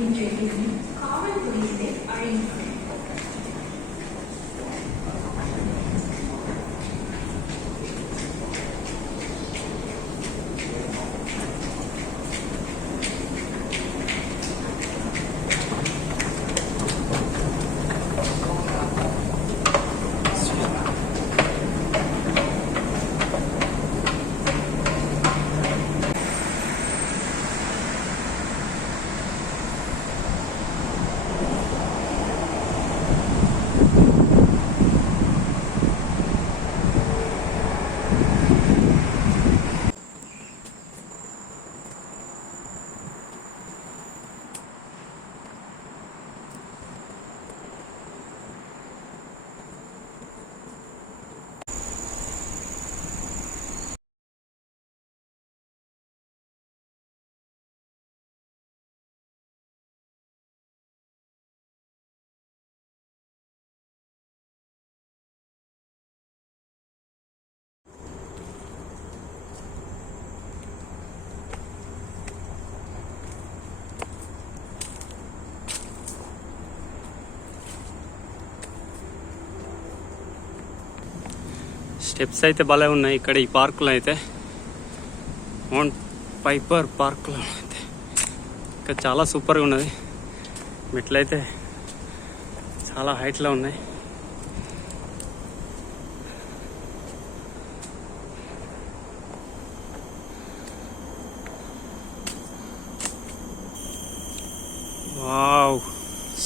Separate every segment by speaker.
Speaker 1: இன்றைக்கு காவல்துறையினர் அழைப்பு
Speaker 2: స్టెప్స్ అయితే భలే ఉన్నాయి ఇక్కడ ఈ పార్కులో అయితే. మౌంట్ పైపర్ పార్కులో అయితే. ఇక్కడ చాలా సూపర్గా ఉన్నది. మెట్లయితే చాలా హైట్లో ఉన్నాయి. వావ్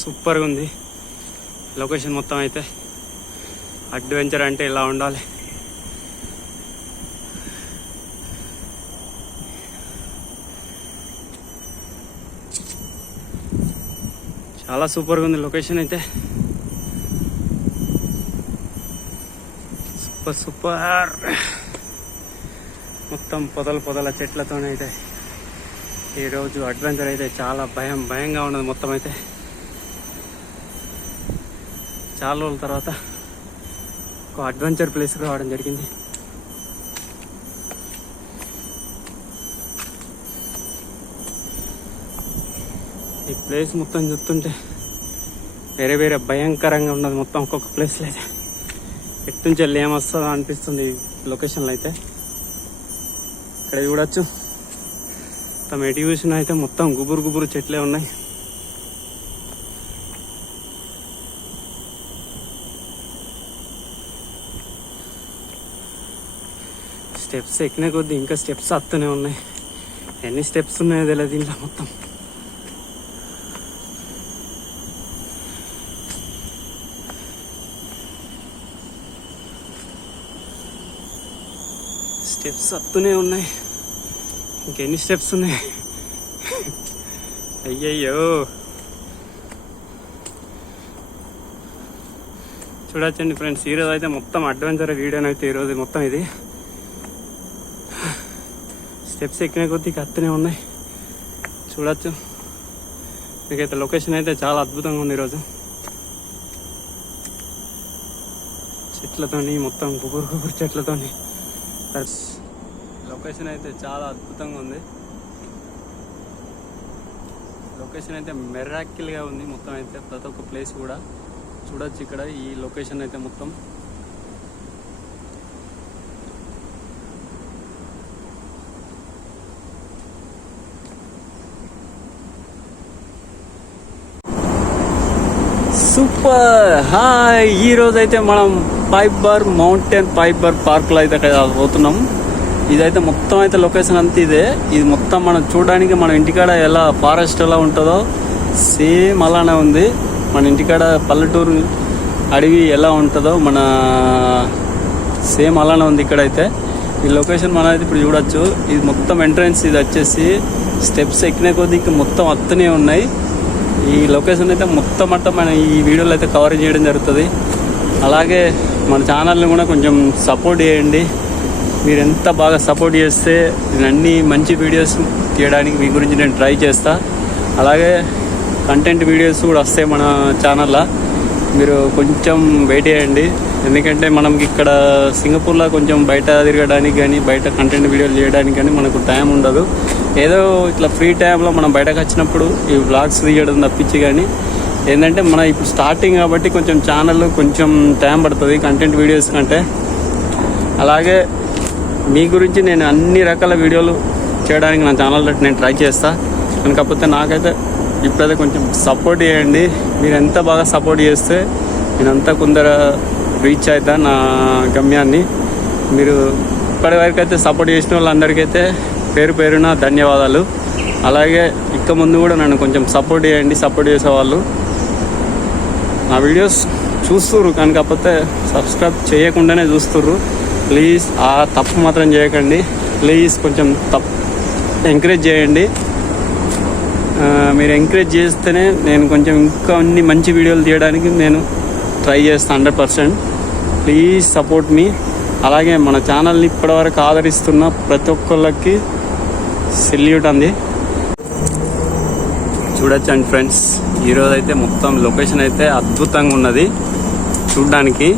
Speaker 2: సూపర్గా ఉంది. లొకేషన్ మొత్తం అయితే. అడ్వెంచర్ అంటే ఇలా ఉండాలి. చాలా సూపర్గా ఉంది లొకేషన్ అయితే. సూపర్ సూపర్ మొత్తం పొదల పొదల చెట్లతోనే అయితే. ఈరోజు అడ్వెంచర్ అయితే చాలా భయం భయంగా ఉన్నది మొత్తం అయితే. చాలా రోజుల తర్వాత ఒక అడ్వెంచర్ ప్లేస్కి రావడం జరిగింది. ఈ ప్లేస్ మొత్తం చూస్తుంటే వేరే వేరే భయంకరంగా ఉన్నది. మొత్తం ఒక్కొక్క ప్లేస్లో అయితే ఎటు నుంచి వెళ్ళి ఏమొస్తుందో అనిపిస్తుంది లొకేషన్లో అయితే. ఇక్కడ చూడొచ్చు. మొత్తం ఎటు చూసినా అయితే మొత్తం గుబురు గుబురు చెట్లే ఉన్నాయి. స్టెప్స్ ఎక్కిన కొద్దీ ఇంకా స్టెప్స్ వస్తూనే ఉన్నాయి. ఎన్ని స్టెప్స్ ఉన్నాయో తెలియదు దీంట్లో మొత్తం. సత్తునే ఉన్నాయి. ఇంకెన్ని స్టెప్స్ ఉన్నాయి? అయ్యయ్యో. చూడొచ్చండి ఫ్రెండ్స్ ఈరోజు అయితే మొత్తం అడ్వెంచర్ వీడియోని అయితే ఈరోజు మొత్తం ఇది. స్టెప్స్ ఎక్కిన కొద్దీ కత్తనే ఉన్నాయి. చూడొచ్చు. మీకైతే లొకేషన్ అయితే చాలా అద్భుతంగా ఉంది ఈరోజు చెట్లతోని మొత్తం గుబురు గుబురు చెట్లతోని. ప్లస్ లొకేషన్ అయితే చాలా అద్భుతంగా ఉంది. లొకేషన్ అయితే మెరాకిల్గా ఉంది మొత్తం అయితే ప్రతి ఒక్క ప్లేస్ కూడా. చూడొచ్చు ఇక్కడ ఈ లొకేషన్ అయితే మొత్తం. సూపర్! హాయ్! ఈ రోజు మనం పైబర్ మౌంటైన్ పైబర్ పార్క్లో అయితే అక్కడ పోతున్నాం. ఇదైతే మొత్తం అయితే లొకేషన్ అంతా ఇదే. ఇది మొత్తం మనం చూడడానికి మన ఇంటికాడ ఎలా ఫారెస్ట్ ఎలా ఉంటుందో సేమ్ అలానే ఉంది. మన ఇంటికాడ పల్లెటూరు అడవి ఎలా ఉంటుందో మన సేమ్ అలానే ఉంది ఇక్కడైతే. ఈ లొకేషన్ మనం అయితే ఇప్పుడు చూడొచ్చు. ఇది మొత్తం ఎంట్రన్స్ ఇది వచ్చేసి స్టెప్స్ ఎక్కిన కొద్దీ ఇంకా మొత్తం అత్తనే ఉన్నాయి. ఈ లొకేషన్ అయితే మొత్తం అంతా మనం ఈ వీడియోలో అయితే కవర్ చేయడం జరుగుతుంది. అలాగే మన ఛానల్ని కూడా కొంచెం సపోర్ట్ చేయండి. మీరు ఎంత బాగా సపోర్ట్ చేస్తే నేను అన్ని మంచి వీడియోస్ తీయడానికి మీ గురించి నేను ట్రై చేస్తా. అలాగే కంటెంట్ వీడియోస్ కూడా వస్తాయి మన ఛానల్లో మీరు కొంచెం వెయిట్ చేయండి. ఎందుకంటే మనం ఇక్కడ సింగపూర్లో కొంచెం బయట తిరగడానికి కానీ బయట కంటెంట్ వీడియోలు చేయడానికి కానీ మనకు టైం ఉండదు. ఏదో ఇట్లా ఫ్రీ టైంలో మనం బయటకు వచ్చినప్పుడు ఈ వ్లాగ్స్ తీయడం తప్పించి కానీ ఏంటంటే మన ఇప్పుడు స్టార్టింగ్ కాబట్టి కొంచెం ఛానల్ కొంచెం టైం పడుతుంది కంటెంట్ వీడియోస్ కంటే. అలాగే మీ గురించి నేను అన్ని రకాల వీడియోలు చేయడానికి నా ఛానల్ నేను ట్రై చేస్తాను కాకపోతే నాకైతే ఇప్పుడైతే కొంచెం సపోర్ట్ చేయండి. మీరు ఎంత బాగా సపోర్ట్ చేస్తే నేను అంతా కొందర రీచ్ అవుతా నా గమ్యాన్ని. మీరు ఇప్పటి వరకు అయితే సపోర్ట్ చేసిన వాళ్ళందరికైతే పేరు పేరున ధన్యవాదాలు. అలాగే ఇక ముందు కూడా నన్ను కొంచెం సపోర్ట్ చేయండి సపోర్ట్ చేసేవాళ్ళు నా వీడియోస్ చూస్తుర్రు కానీ కాకపోతే సబ్స్క్రైబ్ చేయకుండానే చూస్తుర్రు. ప్లీజ్ ఆ తప్పు మాత్రం చేయకండి. ప్లీజ్ కొంచెం తప్పు ఎంకరేజ్ చేయండి. మీరు ఎంకరేజ్ చేస్తేనే నేను కొంచెం ఇంకా అన్ని మంచి వీడియోలు తీయడానికి నేను ట్రై చేస్తాను హండ్రెడ్ పర్సెంట్ ప్లీజ్ సపోర్ట్ మీ అలాగే మన ఛానల్ని ఇప్పటివరకు ఆదరిస్తున్న ప్రతి ఒక్కళ్ళకి సెల్యూట్ అంది. చూడొచ్చండి ఫ్రెండ్స్. ఈరోజు అయితే మొత్తం లొకేషన్ అయితే అద్భుతంగా ఉన్నది. చూడ్డానికి.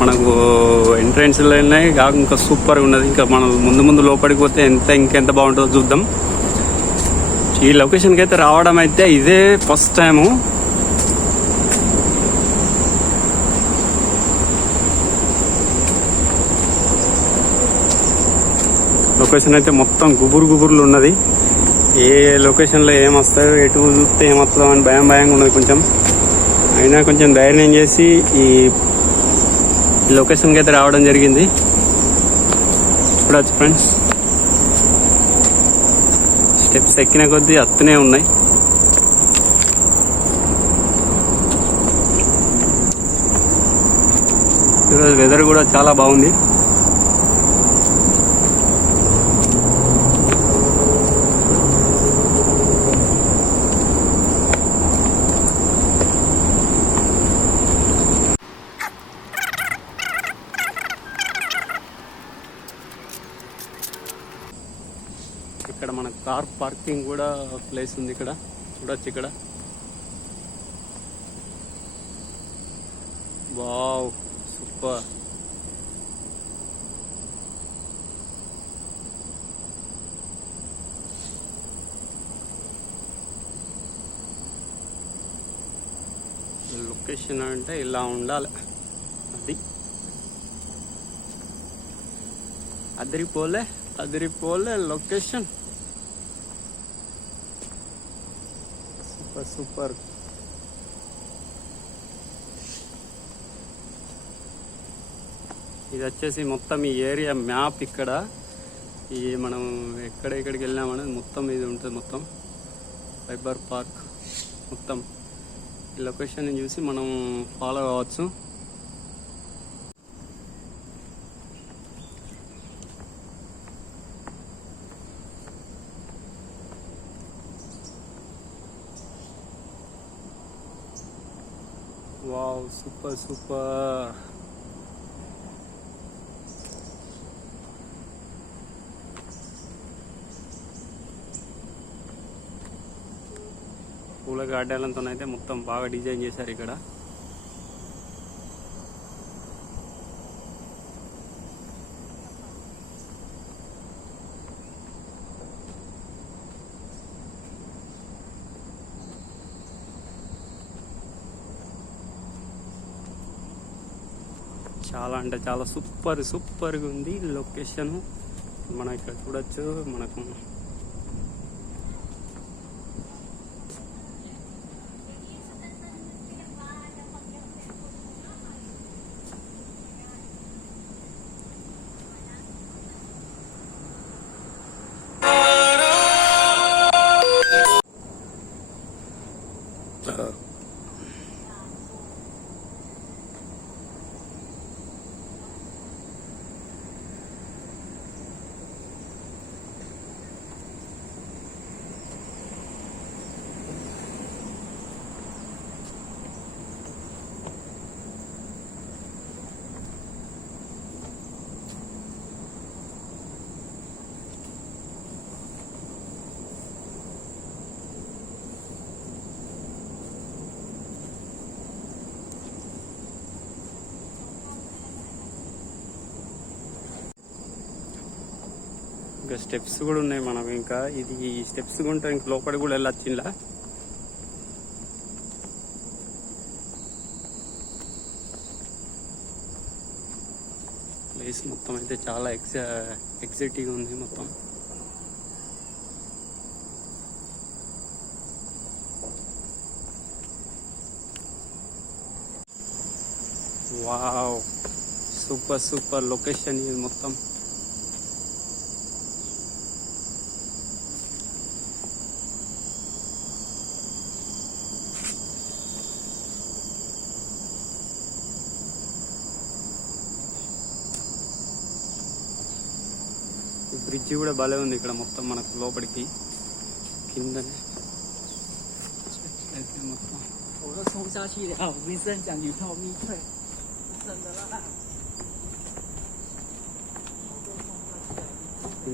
Speaker 2: మనకు ఎంట్రెన్స్లోనే కాక ఇంకా సూపర్గా ఉన్నది. ఇంకా మనం ముందు ముందు లోపలికి పోతే ఎంత ఇంకెంత బాగుంటుందో చూద్దాం. ఈ లొకేషన్కి అయితే రావడం అయితే ఇదే ఫస్ట్ టైము లొకేషన్ అయితే మొత్తం గుబురు గుబుర్లు ఉన్నది. ఏ లొకేషన్లో ఏమొస్తాయో ఎటు చూస్తే ఏమొస్తుందో అని భయం భయంగా ఉన్నది కొంచెం. అయినా కొంచెం ధైర్యం చేసి ఈ ఈ లొకేషన్కి అయితే రావడం జరిగింది. చూడచ్చు ఫ్రెండ్స్. స్టెప్స్ ఎక్కిన కొద్దీ అత్తనే ఉన్నాయి. ఈరోజు వెదర్ కూడా చాలా బాగుంది ఇక్కడ మన పార్కింగ్ కూడా ప్లేస్ ఉంది ఇక్కడ. చూడొచ్చు ఇక్కడ. Wow super. లొకేషన్ అంటే ఇలా ఉండాలి. అది. అదిరిపోలే అదిరిపోలే లొకేషన్. సూపర్ సూపర్ ఇది వచ్చేసి మొత్తం ఈ ఏరియా మ్యాప్ ఇక్కడ. ఈ మనం ఎక్కడెక్కడికి వెళ్ళామనేది మొత్తం ఇది ఉంటుంది మొత్తం. ఫైబర్ పార్క్ మొత్తం. ఈ లొకేషన్ చూసి మనం ఫాలో కావచ్చు వావ్ సూపర్ సూపర్. పూల గార్డెన్లతో అయితే మొత్తం బాగా డిజైన్ చేశారు ఇక్కడ చాలా అంటే చాలా సూపర్ సూపర్గా ఉంది లొకేషన్. మనం ఇక్కడ చూడొచ్చు మనకు ఇంకా స్టెప్స్ కూడా ఉన్నాయి మనం ఇంకా. ఇది ఈ స్టెప్స్ ఉంటే ఇంక లోపలి కూడా వెళ్ళొచ్చు ఇలా. ప్లేస్ మొత్తం అయితే చాలా ఎక్స ఎక్సైటింగ్ ఉంది మొత్తం. వావ్ సూపర్ సూపర్ లొకేషన్ ఇది మొత్తం ఈ బ్రిడ్జి కూడా భలే ఉంది ఇక్కడ మొత్తం మనకు లోపలికి. కిందనే.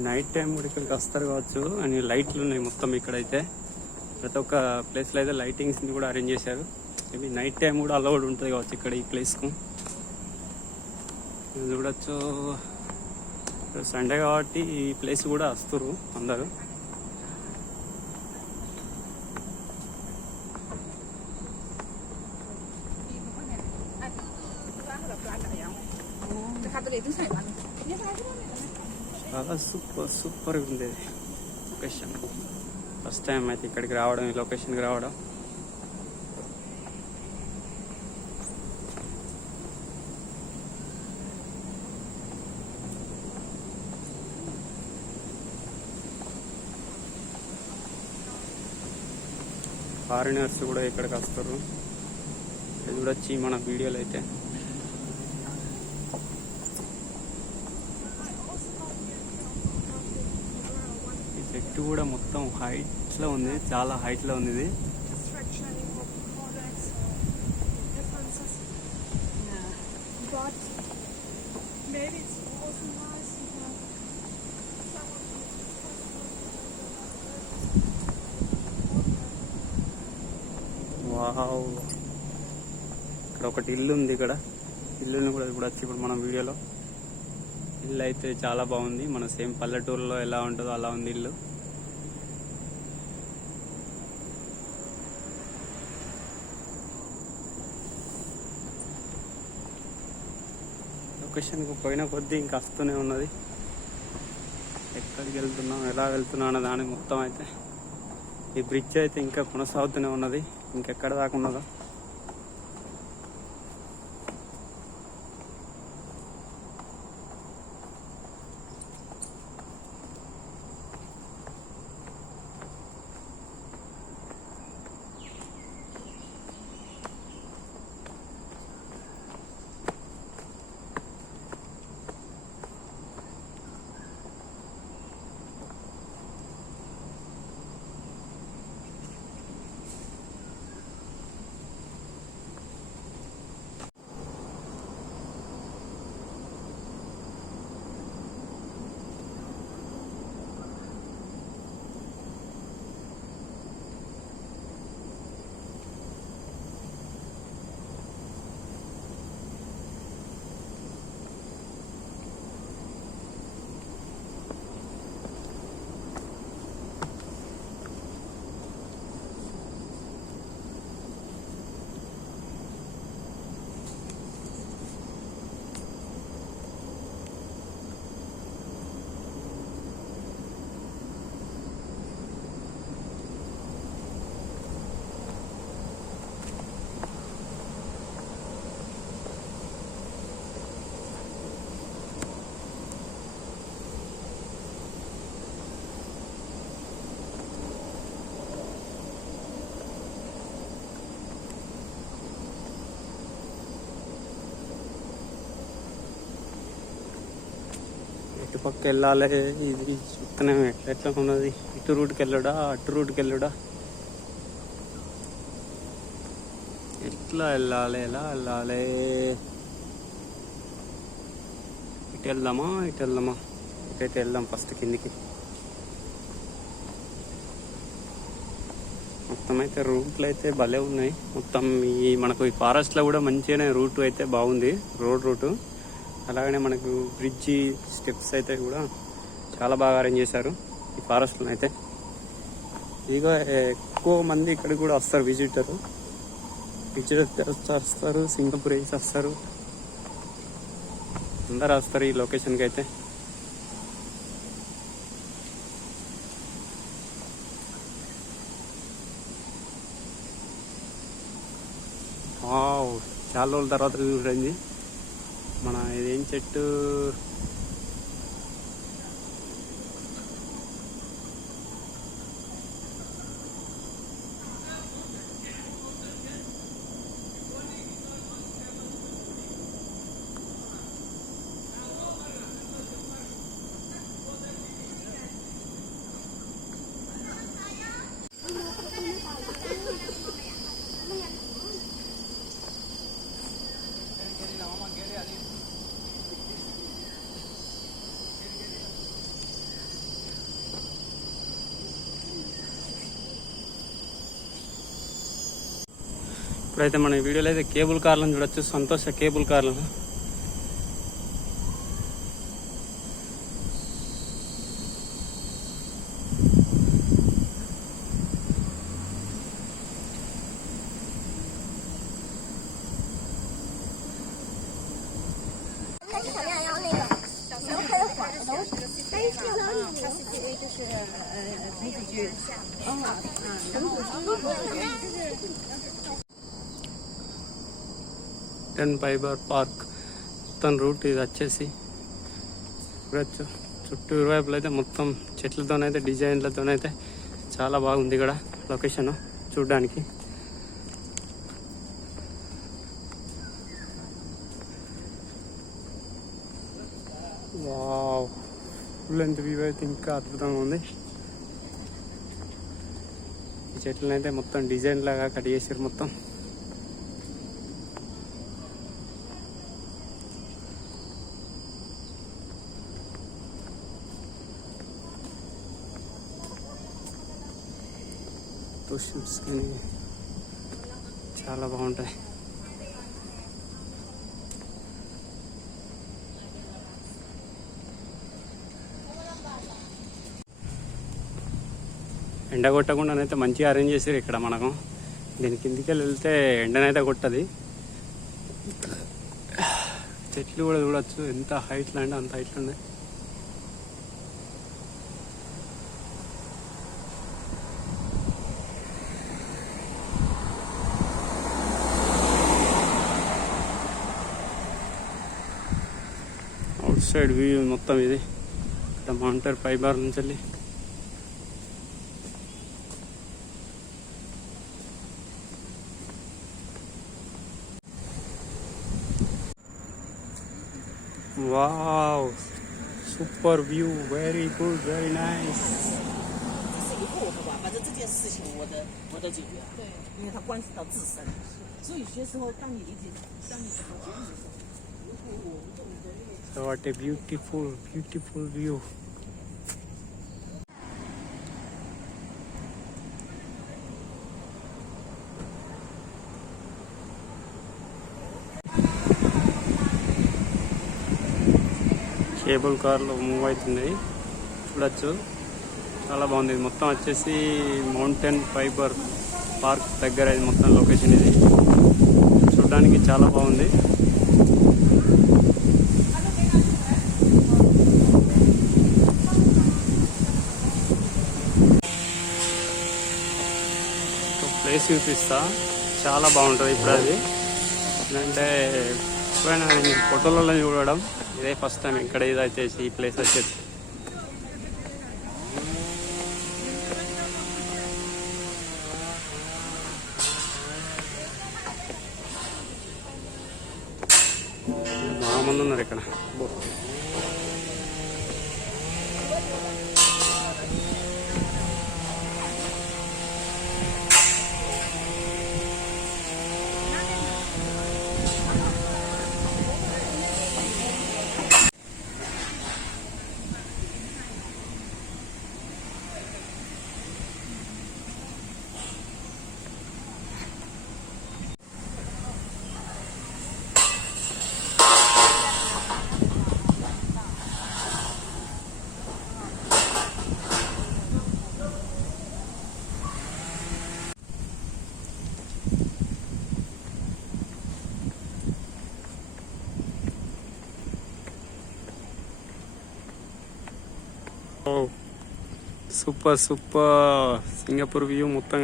Speaker 2: నైట్ టైం కూడా ఇక్కడికి వస్తారు కావచ్చు. అని లైట్లు ఉన్నాయి మొత్తం ఇక్కడైతే. ప్రతి ఒక్క ప్లేస్లో అయితే లైటింగ్స్ కూడా అరేంజ్ చేశారు. మేబీ నైట్ టైం కూడా అలౌడ్ ఉంటుంది కావచ్చు ఇక్కడ ఈ ప్లేస్కు చూడొచ్చు. సండే కాబట్టి ఈ ప్లేస్ కూడా వస్తురు అందరూ. చాలా సూపర్ సూపర్ ఉంది. లొకేషన్ ఫస్ట్ టైం అయితే ఇక్కడికి రావడం ఈ లొకేషన్కి రావడం. ఫారినర్స్ కూడా ఇక్కడికి వస్తారు. ఇది కూడా వచ్చి మన వీడియోలు అయితే. ఈ చెట్టు కూడా మొత్తం హైట్లో ఉంది చాలా హైట్లో ఉంది ఇది. ఒకటి ఇల్లు ఉంది ఇక్కడ. ఇల్లుని కూడా ఇప్పుడు వచ్చి ఇప్పుడు మనం వీడియోలో. ఇల్లు అయితే చాలా బాగుంది. మన సేమ్ పల్లెటూరులో ఎలా ఉంటుందో అలా ఉంది ఇల్లు. లొకేషన్కి పోయిన కొద్దీ ఇంకా వస్తూనే ఉన్నది. ఎక్కడికి వెళ్తున్నాం ఎలా వెళ్తున్నాం అన్న దాని మొత్తం అయితే ఈ బ్రిడ్జ్ అయితే ఇంకా కొనసాగుతూనే ఉన్నది. ఇంకెక్కడ దాకా ఉన్నదో. పక్క వెళ్ళాలి ఇది చూస్తూనే ఎట్లా ఎట్లా ఉన్నది. ఇటు రూట్కి వెళ్ళడా? అటు రూట్కి వెళ్ళడా? ఎట్లా వెళ్ళాలి ఎలా వెళ్ళాలి? ఇటు వెళ్దామా? ఇటు వెళ్దామా? ఇటైతే వెళ్దాం ఫస్ట్ కిందికి. మొత్తం అయితే రూట్లు అయితే భలే ఉన్నాయి. మొత్తం ఈ మనకు ఈ ఫారెస్ట్లో కూడా మంచిగానే రూట్ అయితే బాగుంది. Road route. అలాగనే మనకు బ్రిడ్జి స్టెప్స్ అయితే కూడా చాలా బాగా అరేంజ్ చేశారు ఈ ఫారెస్ట్లో అయితే. ఇదిగో ఎక్కువ మంది ఇక్కడికి కూడా వస్తారు విజిటర్ విజిటర్ వస్తారు సింగపూరేస్ వస్తారు. అందరు వస్తారు ఈ లొకేషన్కి అయితే. చాలా రోజుల తర్వాత చూడండి మన ఇదేం చెట్టు ఇప్పుడైతే మన ఈ వీడియోలో అయితే కేబుల్ కార్లను చూడొచ్చు. సంతోష కేబుల్ కార్లను. Cyber park. మొత్తం రూట్ ఇది వచ్చేసి చూడొచ్చు చుట్టూ ఇరువైపులు అయితే మొత్తం చెట్లతోనైతే డిజైన్లతోనైతే చాలా బాగుంది ఇక్కడ లొకేషన్ చూడడానికి. వావ్! ఫుల్ లెంత్ వ్యూ అయితే ఇంకా అద్భుతంగా ఉంది. ఈ చెట్లనైతే మొత్తం డిజైన్ లాగా కట్ చేసారు మొత్తం. షిప్స్ కానీ చాలా బాగుంటాయి. ఎండ కొట్టకుండానైతే మంచిగా అరేంజ్ చేసారు ఇక్కడ మనకు. దీని కిందికి వెళ్తే ఎండనైతే కొట్టది. చెట్లు కూడా చూడొచ్చు. ఎంత హైట్లో అంటే అంత హైట్లో ఉన్నాయి. అవుట్ సైడ్ వ్యూ మొత్తం ఇది ఇక్కడ మౌంటర్ ఫైబర్ నుంచి వెళ్ళి wow super view very good very nice
Speaker 3: 是以后的吧，反正这件事情我的我的解决，对，因为它关系到自身，所以有些时候当你理解，当你怎么解释的时候，如果我们懂
Speaker 2: what a beautiful beautiful view cable కార్లో మూవ్ అవుతున్నాయి చూడొచ్చు. చాలా బాగుంది. మొత్తం వచ్చేసి మౌంటైన్ ఫైబర్ పార్క్ దగ్గర మొత్తం లొకేషన్ ఇది. చూడడానికి చాలా బాగుంది. చూపిస్తా. చాలా బాగుంటుంది ఇప్పుడు అది. ఎందుకంటే ఎప్పుడైనా నేను ఫోటోలలో చూడడం ఇదే ఫస్ట్ టైం ఇక్కడ ఇది వచ్చేసి ఈ ప్లేస్ వచ్చేసి బాగా మంది ఉన్నారు ఇక్కడ. అబ్బో.
Speaker 3: సూపర్ సూపర్ సింగపూర్ వ్యూ మొత్తం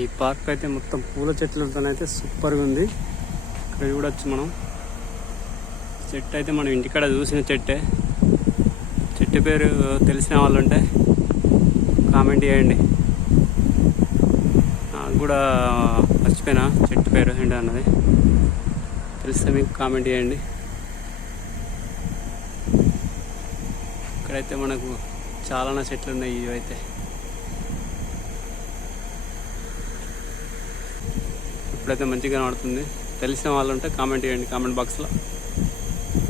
Speaker 2: ఈ పార్క్ అయితే మొత్తం పూల చెట్లతోనైతే సూపర్గా ఉంది. ఇక్కడ చూడొచ్చు మనం. చెట్టు అయితే మనం ఇంటికాడ చూసిన చెట్టే. చెట్టు పేరు తెలిసిన వాళ్ళు ఉంటే కామెంట్ చేయండి. నాకు కూడా మర్చిపోయినా చెట్టు పేరు ఏంటి అన్నది. తెలిస్తే మీకు కామెంట్ చేయండి. ఇక్కడైతే మనకు చాలా చెట్లు ఉన్నాయి ఇవి ఇప్పుడైతే మంచిగా కనబడుతుంది తెలిసిన వాళ్ళు ఉంటే కామెంట్ చేయండి కామెంట్ బాక్స్లో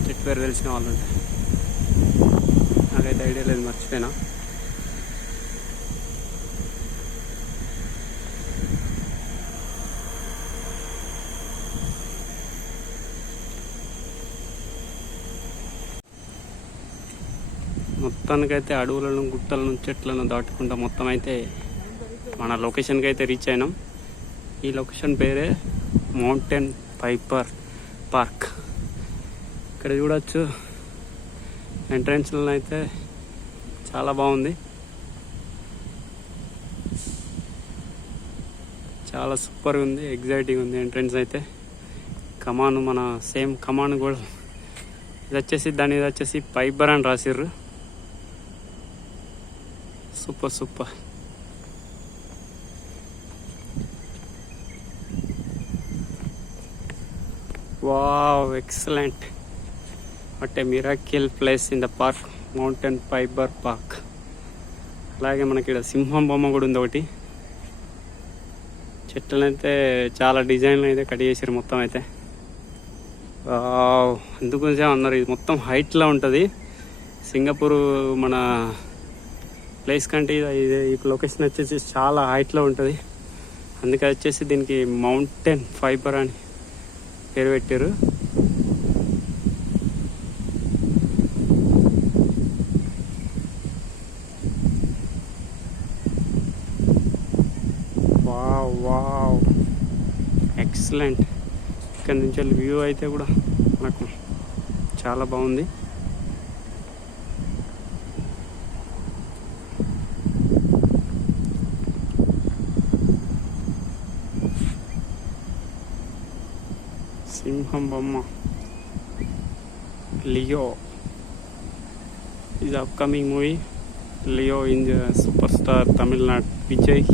Speaker 2: చెట్టు పేరు తెలిసిన వాళ్ళు ఉంటే. నాకైతే ఐడియా లేదు మర్చిపోయినా. మొత్తానికైతే అడవులను గుట్టలను చెట్లను దాటుకుంటా మొత్తం అయితే మన లొకేషన్కి అయితే రీచ్ అయినాం. ఈ లొకేషన్ పేరే మౌంటైన్ పైపర్ పార్క్. ఇక్కడ చూడొచ్చు ఎంట్రన్స్లో అయితే చాలా బాగుంది. చాలా సూపర్గా ఉంది ఎగ్జైటింగ్ ఉంది ఎంట్రన్స్ అయితే. కమాను మన సేమ్ కమాన్ కూడా. ఇది వచ్చేసి దాని ఇది వచ్చేసి పైబర్ అని రాసిర్రు. Super super. Wow excellent what a miracle place in the park mountain fibre park అలాగే మనకి ఇక్కడ సింహం బొమ్మ కూడా ఉంది ఒకటి. చెట్లను అయితే చాలా డిజైన్లు అయితే కట్ చేసారు మొత్తం అయితే. వావ్ అన్నారు ఇది మొత్తం హైట్లో ఉంటుంది. సింగపూర్ మన ప్లేస్ కంటే ఇది ఇది ఈ లొకేషన్ వచ్చేసి చాలా హైట్లో ఉంటుంది. అందుకే వచ్చేసి దీనికి మౌంటైన్ ఫైబర్ అని. పేరు పెట్టారు. Wow wow. ఎక్సలెంట్ ఇక్కడ నుంచి వ్యూ అయితే కూడా నాకు చాలా బాగుంది. சிம்ஹம் பொம்மா Leo is upcoming movie Leo இந்த சூப்பர் ஸ்டார் தமிழ்நாட் விஜய்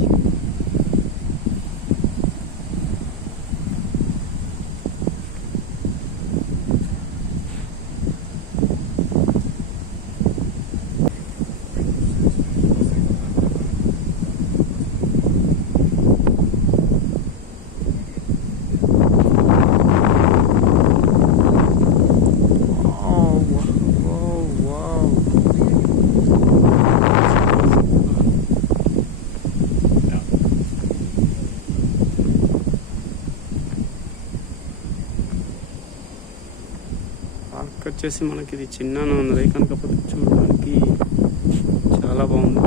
Speaker 2: వచ్చేసి మనకి ఇది చిన్న ఉన్నది కనుక చూడడానికి చాలా బాగుంది.